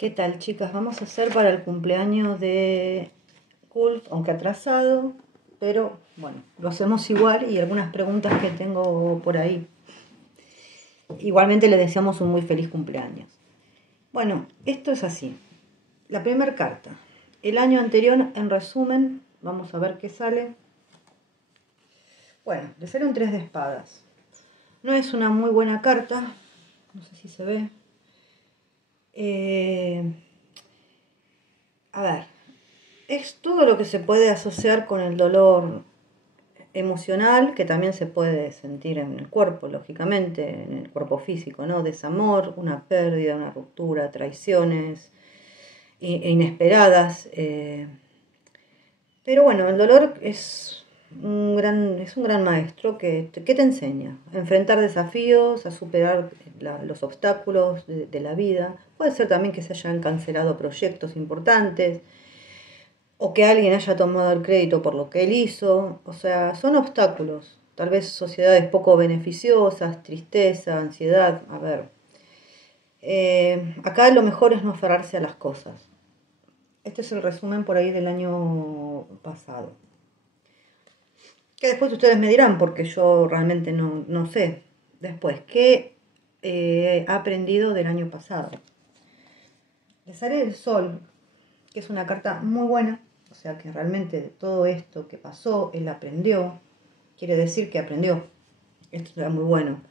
¿Qué tal, chicas? Vamos a hacer para el cumpleaños de Kulf, aunque atrasado, pero bueno, lo hacemos igual y algunas preguntas que tengo por ahí. Igualmente le deseamos un muy feliz cumpleaños. Bueno, esto es así. La primera carta. El año anterior, en resumen, vamos a ver qué sale. Bueno, le sale un 3 de espadas. No es una muy buena carta, no sé si se ve. A ver, es todo lo que se puede asociar con el dolor emocional, que también se puede sentir en el cuerpo, lógicamente, en el cuerpo físico, ¿no? Desamor, una pérdida, una ruptura, traiciones inesperadas. Pero bueno, el dolor es un gran maestro que te enseña a enfrentar desafíos, a superar los obstáculos de la vida. Puede ser también que se hayan cancelado proyectos importantes o que alguien haya tomado el crédito por lo que él hizo. O sea, son obstáculos. Tal vez sociedades poco beneficiosas, tristeza, ansiedad. A ver, acá lo mejor es no aferrarse a las cosas. Este es el resumen por ahí del año pasado. Que después ustedes me dirán, porque yo realmente no sé. Después, ¿qué ha aprendido del año pasado? Le sale el sol, que es una carta muy buena. O sea que realmente de todo esto que pasó, él aprendió. Quiere decir que aprendió. Esto era muy bueno.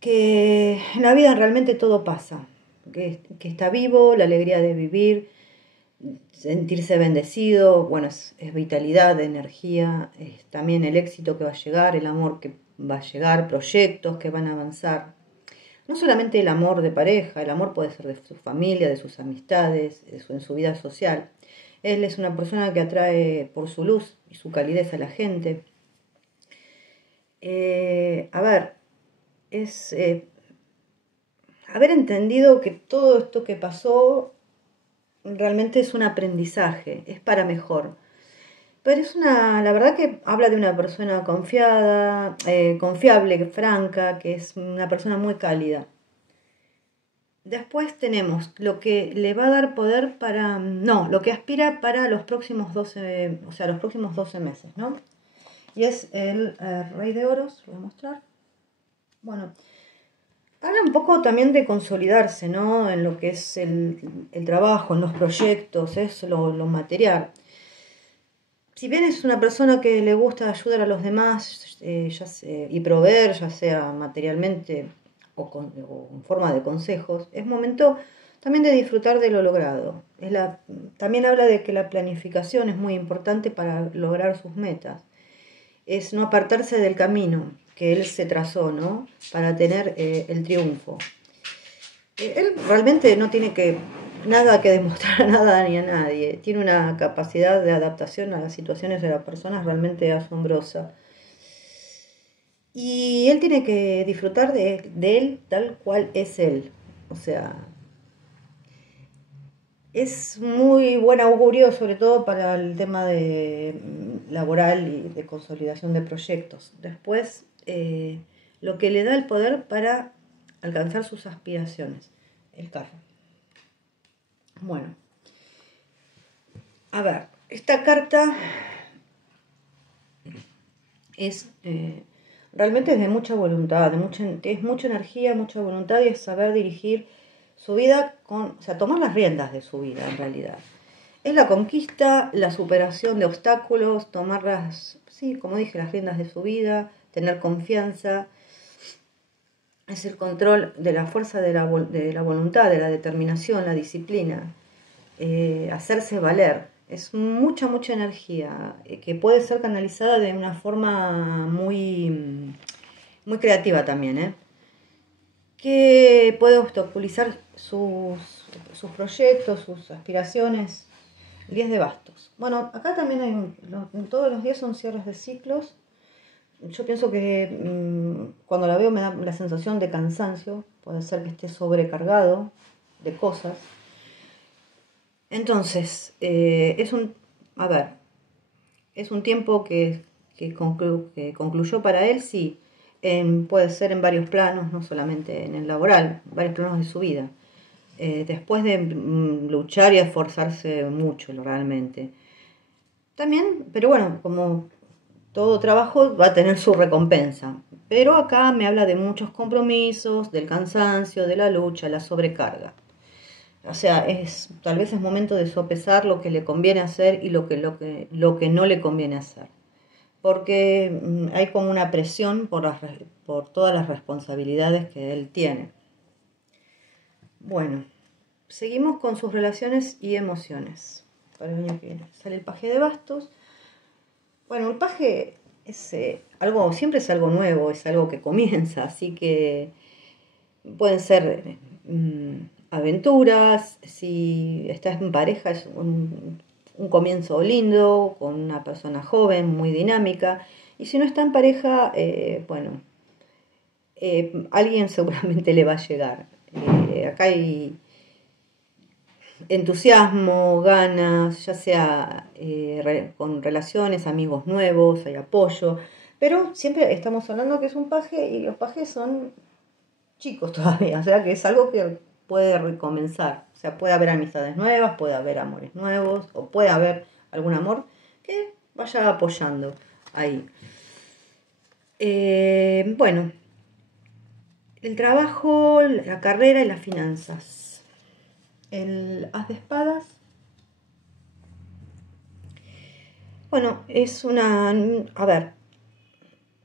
Que en la vida realmente todo pasa. Que está vivo, la alegría de vivir, sentirse bendecido, bueno, es vitalidad, energía, es también el éxito que va a llegar, el amor que va a llegar, proyectos que van a avanzar. No solamente el amor de pareja, el amor puede ser de su familia, de sus amistades, en su vida social. Él es una persona que atrae por su luz y su calidez a la gente. Es haber entendido que todo esto que pasó realmente es un aprendizaje, es para mejor. Pero la verdad que habla de una persona confiada, confiable, franca, que es una persona muy cálida. Después tenemos lo que le va a dar poder lo que aspira para los próximos 12, o sea, los próximos 12 meses, ¿no? Y es el Rey de Oros, lo voy a mostrar. Bueno, habla un poco también de consolidarse, ¿no? En lo que es el trabajo, en los proyectos, es lo material. Si bien es una persona que le gusta ayudar a los demás y proveer, ya sea materialmente o en forma de consejos, es momento también de disfrutar de lo logrado. También habla de que la planificación es muy importante para lograr sus metas. Es no apartarse del camino que él se trazó, ¿no? Para tener el triunfo. Él realmente no tiene nada que demostrar a nada ni a nadie. Tiene una capacidad de adaptación a las situaciones de las personas realmente asombrosa. Y él tiene que disfrutar de él tal cual es él. O sea, es muy buen augurio, sobre todo para el tema de laboral y de consolidación de proyectos. Después, lo que le da el poder para alcanzar sus aspiraciones. El carro. Bueno, a ver, esta carta es realmente es de mucha voluntad, es mucha energía, mucha voluntad y es saber dirigir su vida o sea, tomar las riendas de su vida en realidad. Es la conquista, la superación de obstáculos, sí, como dije, las riendas de su vida, tener confianza. Es el control de la fuerza de la voluntad, de la determinación, la disciplina. Hacerse valer. Es mucha energía que puede ser canalizada de una forma muy creativa también, que puede obstaculizar sus proyectos, sus aspiraciones. 10 de bastos. Bueno, acá también todos los días son cierres de ciclos. Yo pienso que cuando la veo me da la sensación de cansancio, puede ser que esté sobrecargado de cosas. Entonces, es un tiempo que concluyó para él, sí, puede ser en varios planos, no solamente en el laboral, varios planos de su vida. después de luchar y esforzarse mucho realmente. También, pero bueno, como todo trabajo va a tener su recompensa. Pero acá me habla de muchos compromisos, del cansancio, de la lucha, la sobrecarga. O sea, tal vez es momento de sopesar lo que le conviene hacer y lo que no le conviene hacer. Porque hay como una presión por todas las responsabilidades que él tiene. Bueno, seguimos con sus relaciones y emociones. Para el año que viene sale el paje de bastos. Bueno, el paje es algo, siempre es algo nuevo, es algo que comienza, así que pueden ser aventuras, si estás en pareja es un comienzo lindo, con una persona joven, muy dinámica, y si no está en pareja, bueno, alguien seguramente le va a llegar. Acá hay entusiasmo, ganas, ya sea con relaciones, amigos nuevos, hay apoyo, pero siempre estamos hablando que es un paje y los pajes son chicos todavía, o sea que es algo que puede recomenzar, o sea, puede haber amistades nuevas, puede haber amores nuevos, o puede haber algún amor que vaya apoyando ahí. Bueno, el trabajo, la carrera y las finanzas. El as de espadas. Bueno, es una... A ver,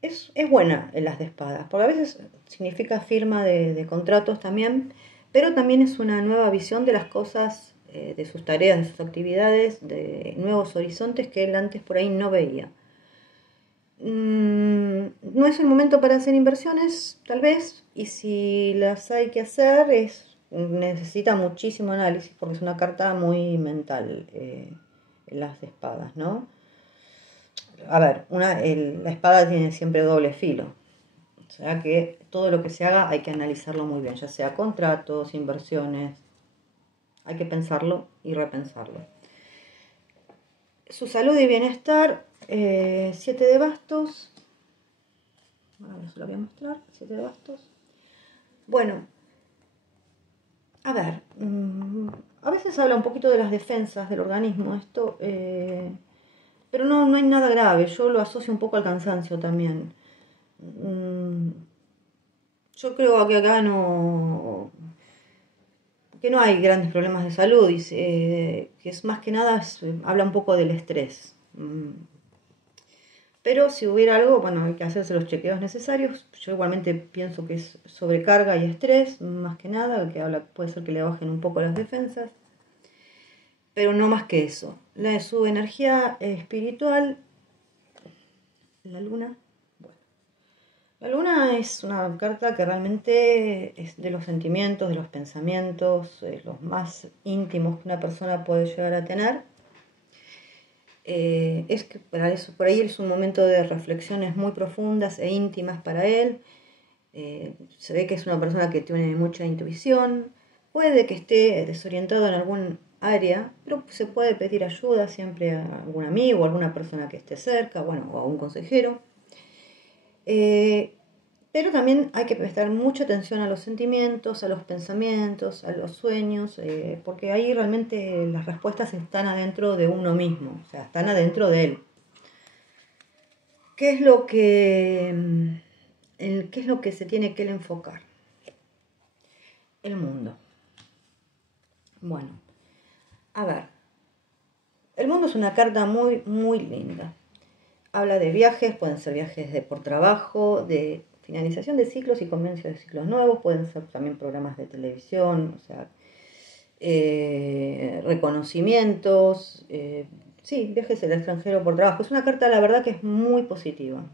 es buena el as de espadas, porque a veces significa firma de contratos también, pero también es una nueva visión de las cosas, de sus tareas, de sus actividades, de nuevos horizontes que él antes por ahí no veía. No es el momento para hacer inversiones, tal vez, y si las hay que hacer, necesita muchísimo análisis, porque es una carta muy mental, las de espadas, ¿no? A ver, la espada tiene siempre doble filo, o sea que todo lo que se haga hay que analizarlo muy bien, ya sea contratos, inversiones, hay que pensarlo y repensarlo. Su salud y bienestar, 7 de bastos. Ahora se lo voy a mostrar, 7 de bastos. Bueno, a ver, a veces habla un poquito de las defensas del organismo, esto, pero no hay nada grave, yo lo asocio un poco al cansancio también. Yo creo que acá que no hay grandes problemas de salud, y que es más que nada, habla un poco del estrés. Pero si hubiera algo, bueno, hay que hacerse los chequeos necesarios. Yo igualmente pienso que es sobrecarga y estrés, más que nada, puede ser que le bajen un poco las defensas, pero no más que eso. Su energía espiritual, la luna. Bueno, la luna es una carta que realmente es de los sentimientos, de los pensamientos, los más íntimos que una persona puede llegar a tener. Es que para eso, por ahí es un momento de reflexiones muy profundas e íntimas para él. Se ve que es una persona que tiene mucha intuición, puede que esté desorientado en algún área, pero se puede pedir ayuda siempre a algún amigo, a alguna persona que esté cerca, bueno, o a un consejero. Pero también hay que prestar mucha atención a los sentimientos, a los pensamientos, a los sueños, porque ahí realmente las respuestas están adentro de uno mismo, o sea, están adentro de él. ¿Qué es lo que, qué es lo que se tiene que enfocar? El mundo. Bueno, a ver, el mundo es una carta muy, muy linda. Habla de viajes, pueden ser viajes por trabajo, de finalización de ciclos y comienzo de ciclos nuevos, pueden ser también programas de televisión, o sea, reconocimientos, sí, viajes al extranjero por trabajo. Es una carta, la verdad, que es muy positiva.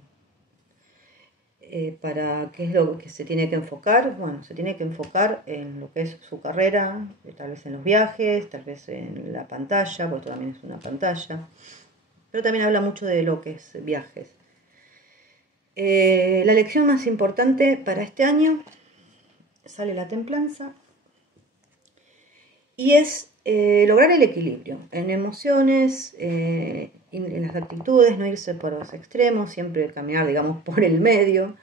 Para qué es lo que se tiene que enfocar. Bueno, se tiene que enfocar en lo que es su carrera, tal vez en los viajes, tal vez en la pantalla, porque esto también es una pantalla, pero también habla mucho de lo que es viajes. La lección más importante para este año sale la templanza y es lograr el equilibrio en emociones, en las actitudes, no irse por los extremos, siempre caminar, digamos, por el medio.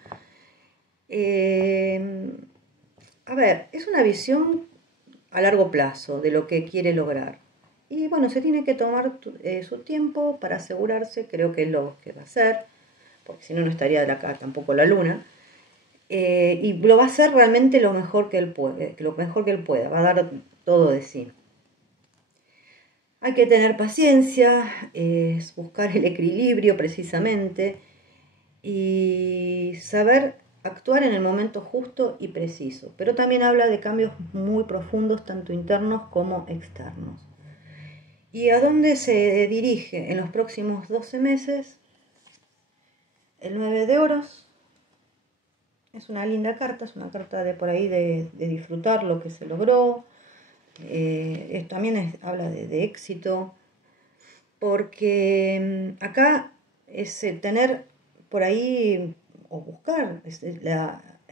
A ver, es una visión a largo plazo de lo que quiere lograr. Y bueno, se tiene que tomar su tiempo para asegurarse, creo que es lo que va a hacer, porque si no, no estaría de acá tampoco la luna. Y lo va a hacer realmente lo mejor que él puede, lo mejor que él pueda, va a dar todo de sí. Hay que tener paciencia, buscar el equilibrio precisamente y saber actuar en el momento justo y preciso. Pero también habla de cambios muy profundos, tanto internos como externos. ¿Y a dónde se dirige en los próximos 12 meses? El 9 de oros. Es una linda carta, es una carta de por ahí de disfrutar lo que se logró. También habla de éxito, porque acá es tener por ahí o buscar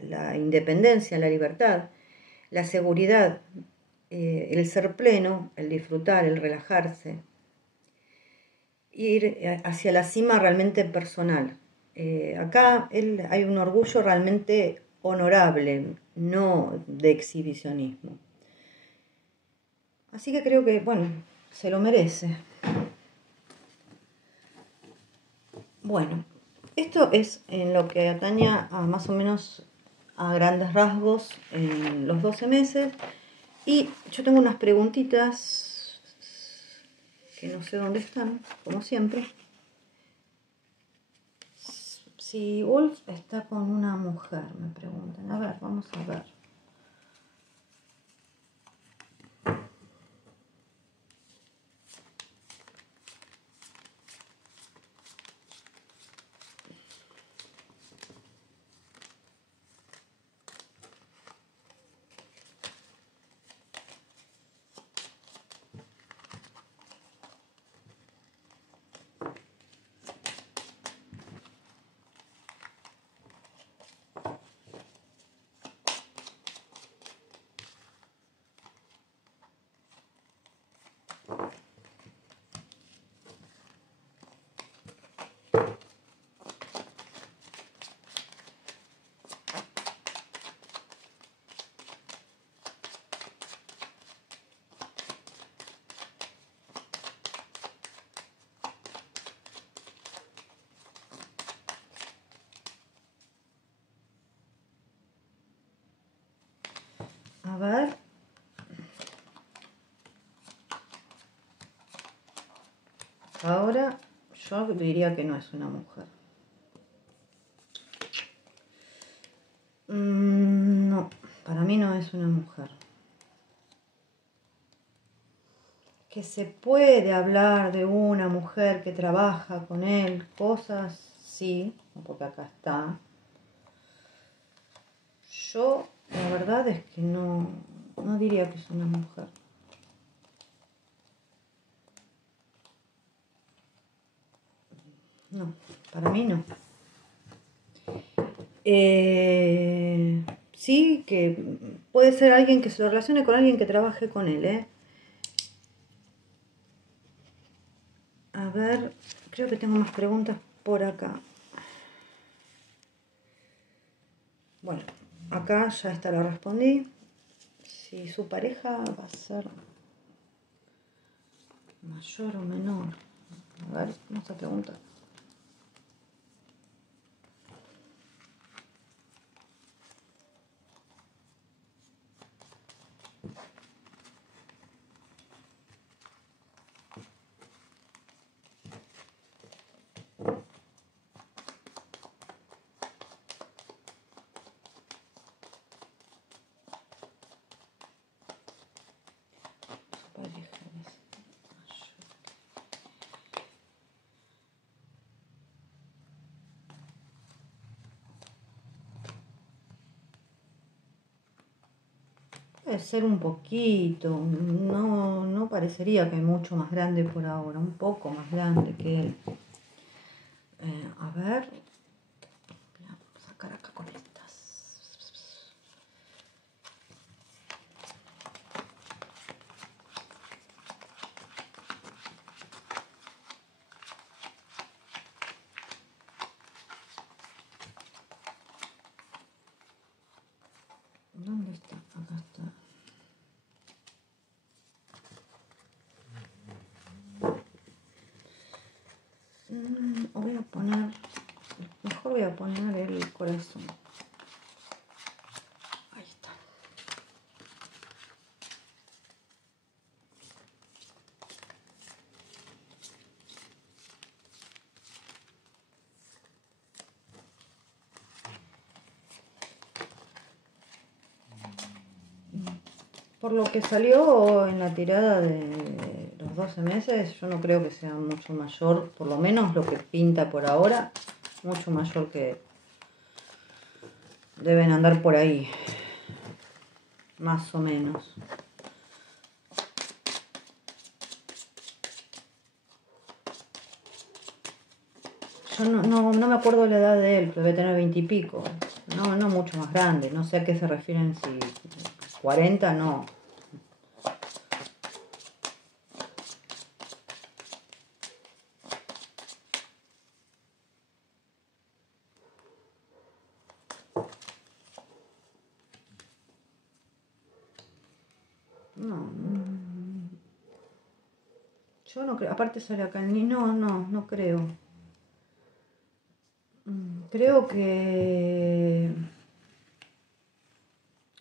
la independencia, la libertad, la seguridad, el ser pleno, el disfrutar, el relajarse, ir hacia la cima realmente personal. Acá hay un orgullo realmente honorable, no de exhibicionismo. Así que creo que, bueno, se lo merece. Bueno, esto es en lo que atañe a más o menos a grandes rasgos en los 12 meses. Y yo tengo unas preguntitas que no sé dónde están, como siempre. Si Wolf está con una mujer, me preguntan. A ver, vamos a ver. A ver. Ahora yo diría que no es una mujer. No, para mí no es una mujer. Que se puede hablar de una mujer que trabaja con él, cosas, sí, porque acá está. Yo, la verdad es que no diría que es una mujer. No, para mí no. Sí, que puede ser alguien que se lo relacione con alguien que trabaje con él, ¿eh? A ver, creo que tengo más preguntas por acá. Bueno, acá ya esta la respondí. Si su pareja va a ser mayor o menor. A ver, vamos a preguntar. Su pareja es mayor. Puede ser un poquito, no parecería que es mucho más grande por ahora, un poco más grande que él. A ver, voy a sacar acá con estas. ¿Dónde está? Acá está. a poner el corazón. Ahí está. Por lo que salió en la tirada de los 12 meses, yo no creo que sea mucho mayor, por lo menos lo que pinta por ahora, mucho mayor que deben andar por ahí, más o menos. Yo no me acuerdo la edad de él, pero debe tener 20 y pico. No mucho más grande, no sé a qué se refieren, si 40, no. No, yo no creo, aparte sale acá el niño, no creo. Creo que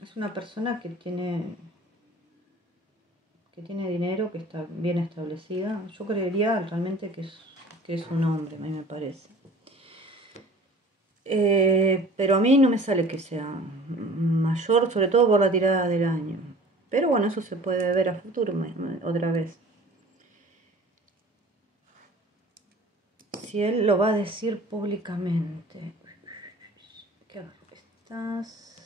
es una persona que tiene dinero, que está bien establecida. Yo creería realmente que es un hombre, a mí me parece. Pero a mí no me sale que sea mayor, sobre todo por la tirada del año. Pero bueno, eso se puede ver a futuro otra vez. Si él lo va a decir públicamente. ¿Qué agarro? Estas.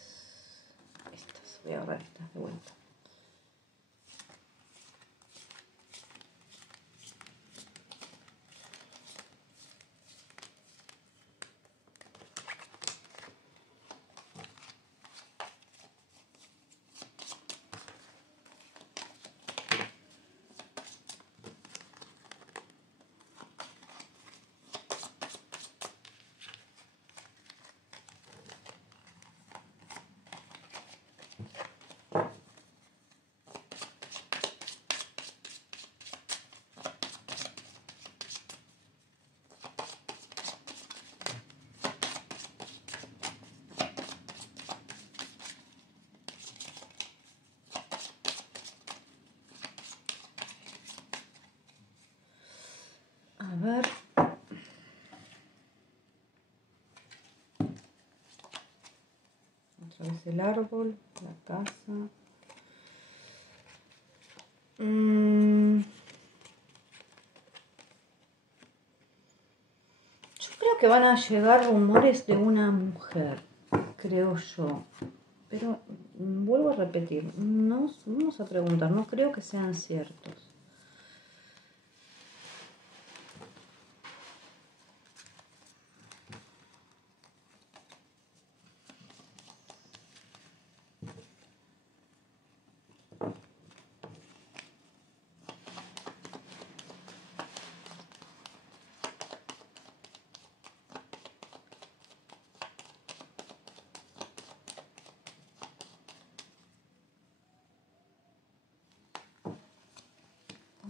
Voy a agarrar estas de vuelta. A ver. Otra vez el árbol, la casa. Yo creo que van a llegar rumores de una mujer, creo yo. Pero vuelvo a repetir, no vamos a preguntar, no creo que sean ciertos.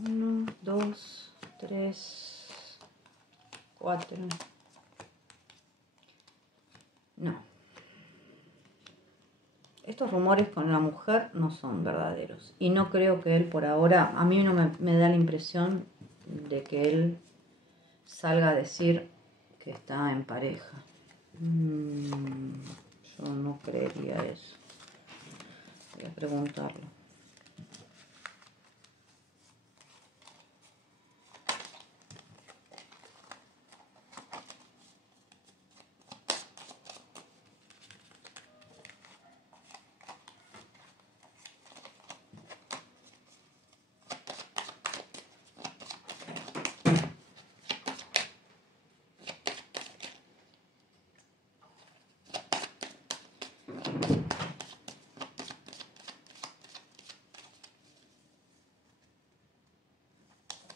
Uno, dos, tres, cuatro. No. Estos rumores con la mujer no son verdaderos. Y no creo que él por ahora, a mí no me da la impresión de que él salga a decir que está en pareja. Yo no creería eso. Voy a preguntarlo.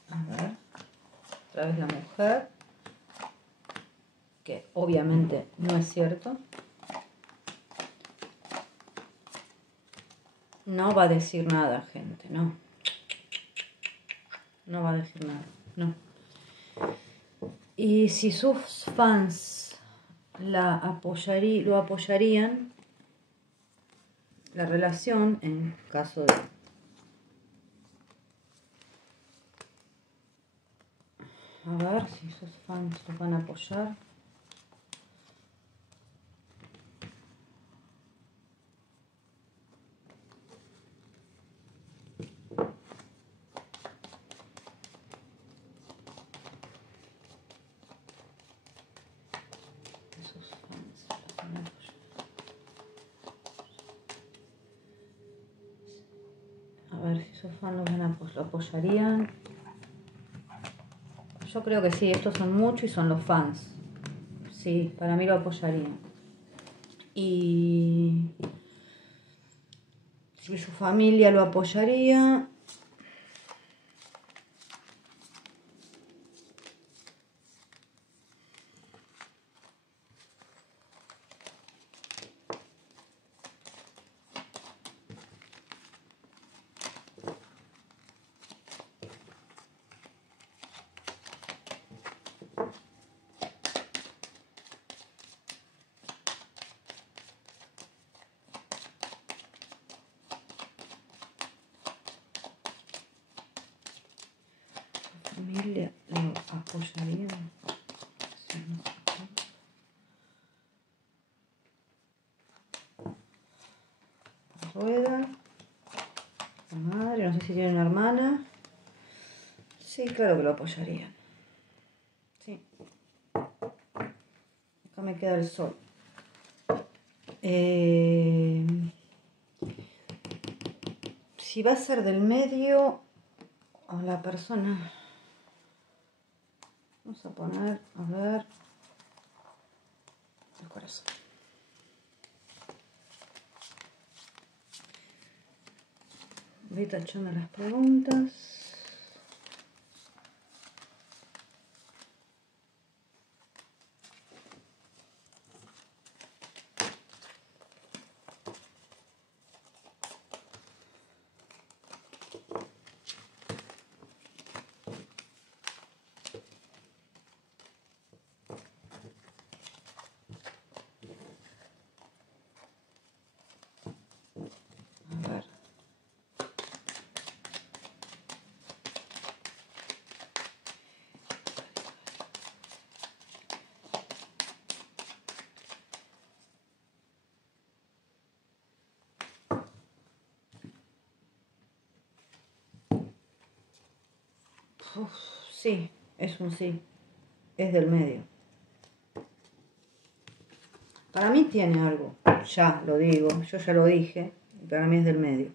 A ver, otra vez la mujer, que obviamente no es cierto. No va a decir nada, gente, no. No va a decir nada, no. Y si sus fans lo apoyarían la relación en caso de... A ver si esos fans los van a apoyar. Esos fans los van a apoyar. A ver si esos fans lo apoyarían. Yo creo que sí, estos son muchos y son los fans. Sí, para mí lo apoyarían. Y si su familia lo apoyaría... familia lo apoyaría. Sí, no. Rueda. La madre, no sé si tiene una hermana. Sí, claro que lo apoyaría. Sí. Acá me queda el sol. Si va a ser del medio o la persona... Vamos a poner, a ver, el corazón. Voy tachando las preguntas. A ver. Uf, sí, es un sí. Es del medio. Para mí tiene algo. Ya lo digo, yo ya lo dije. Para mí es del medio.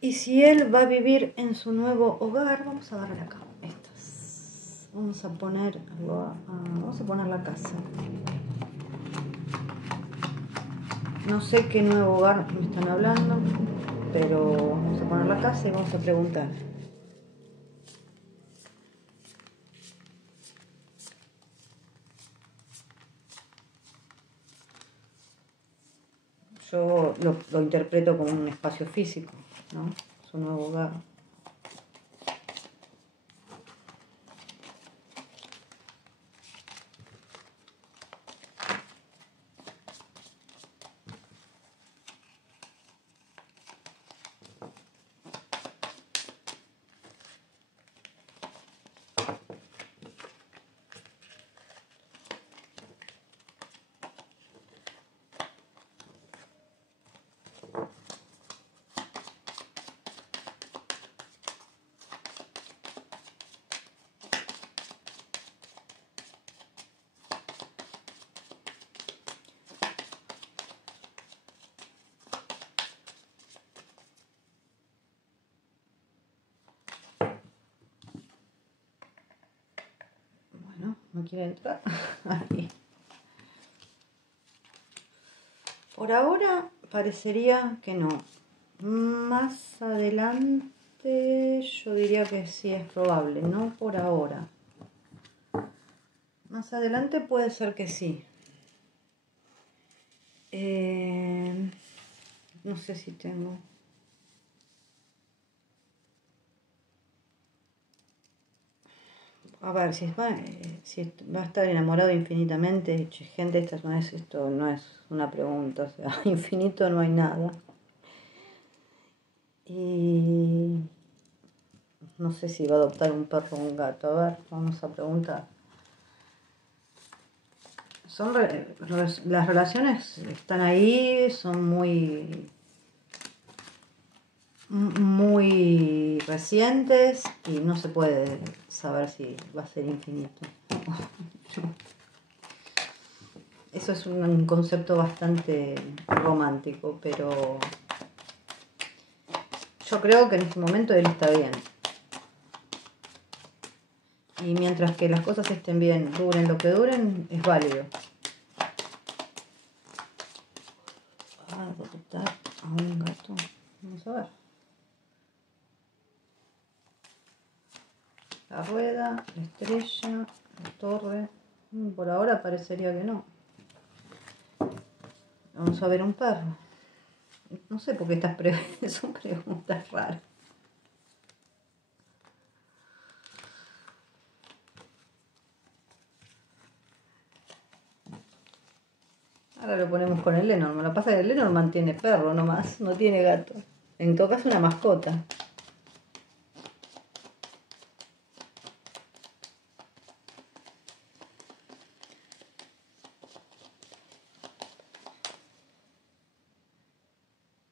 Y si él va a vivir en su nuevo hogar, vamos a darle acá estas. Vamos a poner la casa. No sé qué nuevo hogar me están hablando, pero vamos a poner la casa y vamos a preguntar. Yo lo interpreto como un espacio físico, ¿no? Su nuevo hogar. No quiere entrar. Ahí. Por ahora parecería que no. Más adelante yo diría que sí es probable, no por ahora. Más adelante puede ser que sí. No sé si tengo... A ver, si va a estar enamorado infinitamente, gente, esto no es una pregunta, o sea, infinito no hay nada. Y no sé si va a adoptar un perro o un gato. A ver, vamos a preguntar. Las relaciones están ahí, son muy recientes y no se puede saber si va a ser infinito. Eso es un concepto bastante romántico, pero yo creo que en este momento él está bien. Y mientras que las cosas estén bien, duren lo que duren, es válido. Adoptar a un gato. Vamos a ver. La rueda, la estrella, la torre. Por ahora parecería que no. Vamos a ver un perro. No sé por qué son preguntas raras. Ahora lo ponemos con el Lenormand. Lo que pasa es que el Lenormand tiene perro nomás, no tiene gato. En todo caso una mascota.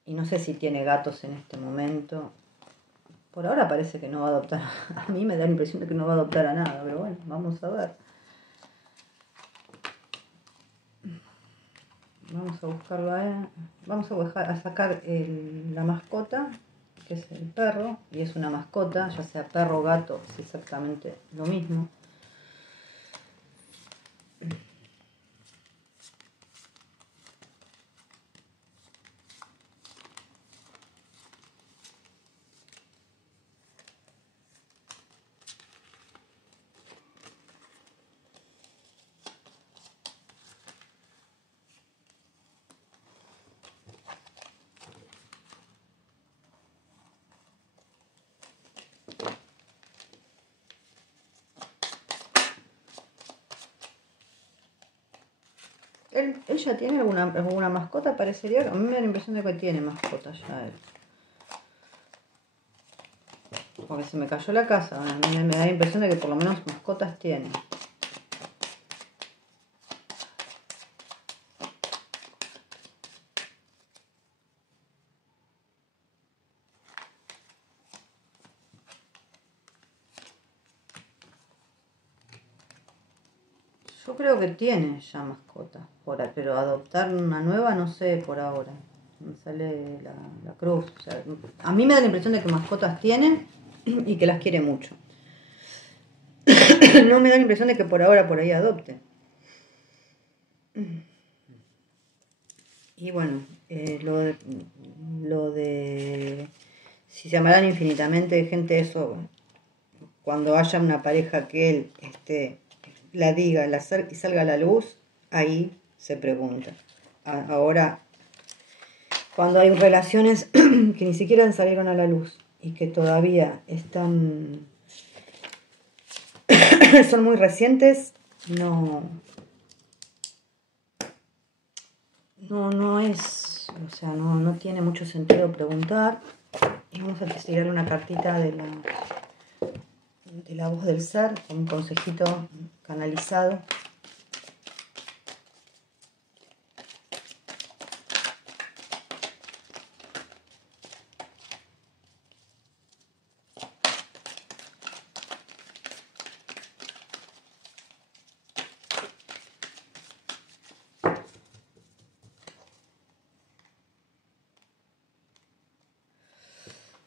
Y no sé si tiene gatos en este momento. Por ahora parece que no va a adoptar. A mí me da la impresión de que no va a adoptar a nada, pero bueno, vamos a ver. Vamos a buscarlo vamos a sacar la mascota, que es el perro, y es una mascota, ya sea perro o gato, es exactamente lo mismo. ¿Él ya tiene alguna mascota? Parecería. A mí me da la impresión de que tiene mascota ya él. Porque se me cayó la casa. A mí me da la impresión de que por lo menos mascotas tiene. Yo creo que tiene ya mascotas, pero adoptar una nueva no sé por ahora. Me sale la cruz. O sea, a mí me da la impresión de que mascotas tiene y que las quiere mucho. No me da la impresión de que por ahora por ahí adopte. Y bueno, lo de si se amarán infinitamente, gente, eso, cuando haya una pareja que él la diga y salga a la luz, ahí se pregunta. Ahora, cuando hay relaciones que ni siquiera salieron a la luz y que todavía son muy recientes, no es, o sea, no tiene mucho sentido preguntar. Y vamos a tirar una cartita de la voz del ser, con un consejito canalizado.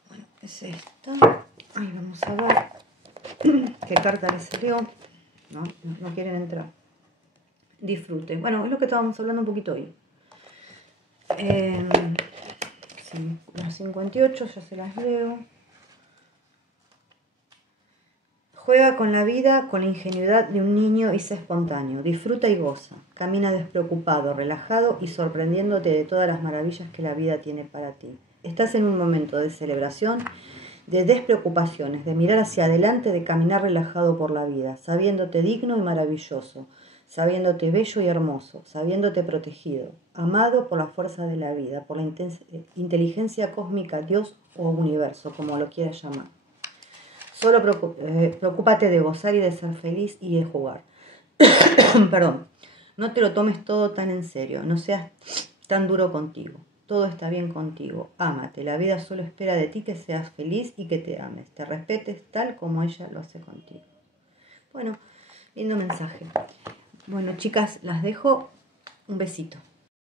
Bueno, es esta. Ahí vamos a ver qué carta le salió. No quieren entrar. Disfrute. Bueno, es lo que estábamos hablando un poquito hoy. Las 58 ya se las leo. Juega con la vida con la ingenuidad de un niño y sé espontáneo. Disfruta y goza. Camina despreocupado, relajado y sorprendiéndote de todas las maravillas que la vida tiene para ti. Estás en un momento de celebración de despreocupaciones, de mirar hacia adelante, de caminar relajado por la vida, sabiéndote digno y maravilloso, sabiéndote bello y hermoso, sabiéndote protegido, amado por la fuerza de la vida, por la inteligencia cósmica, Dios o universo, como lo quieras llamar. Solo preocúpate de gozar y de ser feliz y de jugar. Perdón. No te lo tomes todo tan en serio, no seas tan duro contigo. Todo está bien contigo. Ámate. La vida solo espera de ti que seas feliz y que te ames. Te respetes tal como ella lo hace contigo. Bueno, lindo mensaje. Bueno, chicas, las dejo. Un besito.